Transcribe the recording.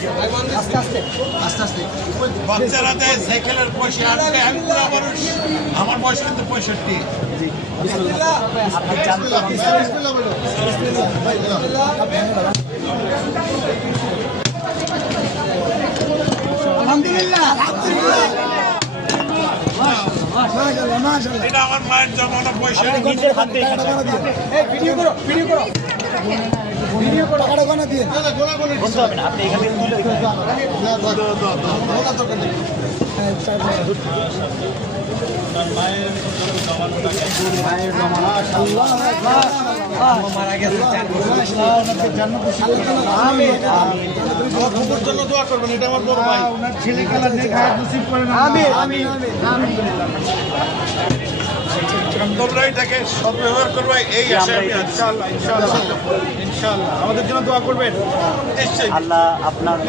আস্তে আস্তে আস্তে আস্তে বাচ্চারা দেয় সাইকেলের পয়সা আনবে, আমি বুড়া মানুষ, আমার বয়স কিন্তু 65। এটা আমার মায়ের জমানো পয়সা। নিজের হাতে ভিডিও করো ভিডিও করো ভিডিও করো টাকাটা গোনা দিয়ে বলতে হবে না, আপনি এখান থেকে তুলে মারা গেছে আমার জন্য দোয়া করবেন, এটা আমার বড় ভাই। ছেলে খেলা খায় নসিব করে না। তোমরা এটাকে সদ্ব্যবহার করবে, এই আশায় আমি আছি। ইনশাআল্লাহ ইনশাআল্লাহ ইনশাআল্লাহ আমাদের জন্য দোয়া করবেন। নিশ্চয়ই। আল্লাহ আপনার